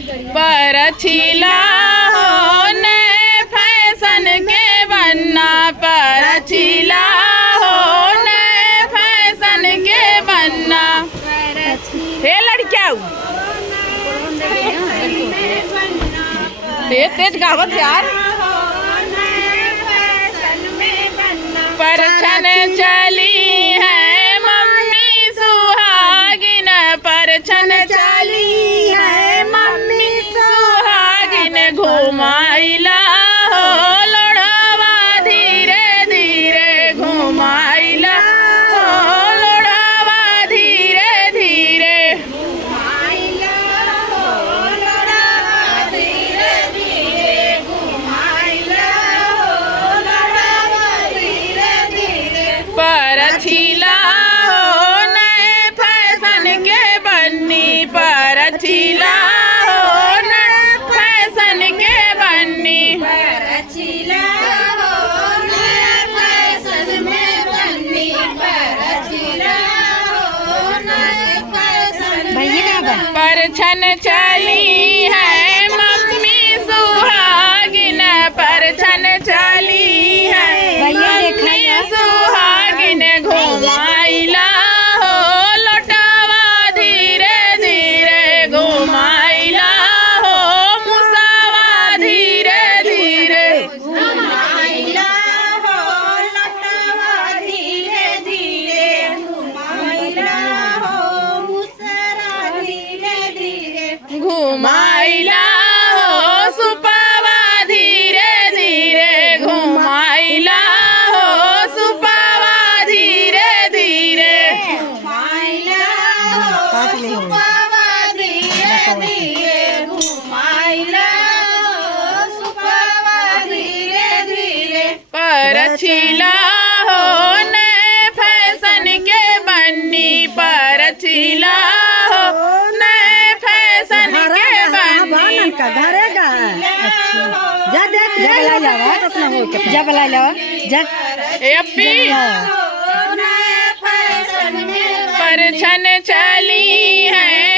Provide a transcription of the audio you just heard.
परछिला हो नए फैशन के बनना, परछिला हो नए फैशन के बनना। हे लड़कियाँ तेज गावत यार। परछन चली है मम्मी सुहागिन, परछन चली है मम्मी सुहागिन। घुमाइला हो लोढ़वा धीरे धीरे, घुमाइला हो लोढ़वा धीरे धीरे। परछिला हो नए फैशन के बननी, परछिला हो नए फैशन के बननी। परछिला हो नए फैशन में बननी, परछिला हो नए फैशन में बननी। परछन चली है मम्मी सुहागिन, परछन चली है मम्मी सुहागिन। घुमाइला हो लोटवा धीरे धीरे, घुमाइला हो मुसावा धीरे धीरे। घुमाइला हो लटवा धीरे धीरे, घुमाइला हो मुसरा धीरे धीरे। घुमाइला हो सुपावा धीरे धीरे, घुमाइला हो सुपावा धीरे धीरे। घुमाइला हो सुपावा धीरे धीरे, घुमाइला हो सुपावा धीरे धीरे। परछिला हो नए फैशन के बननी, परछिला हो नए फैशन के बननी। परछन चली है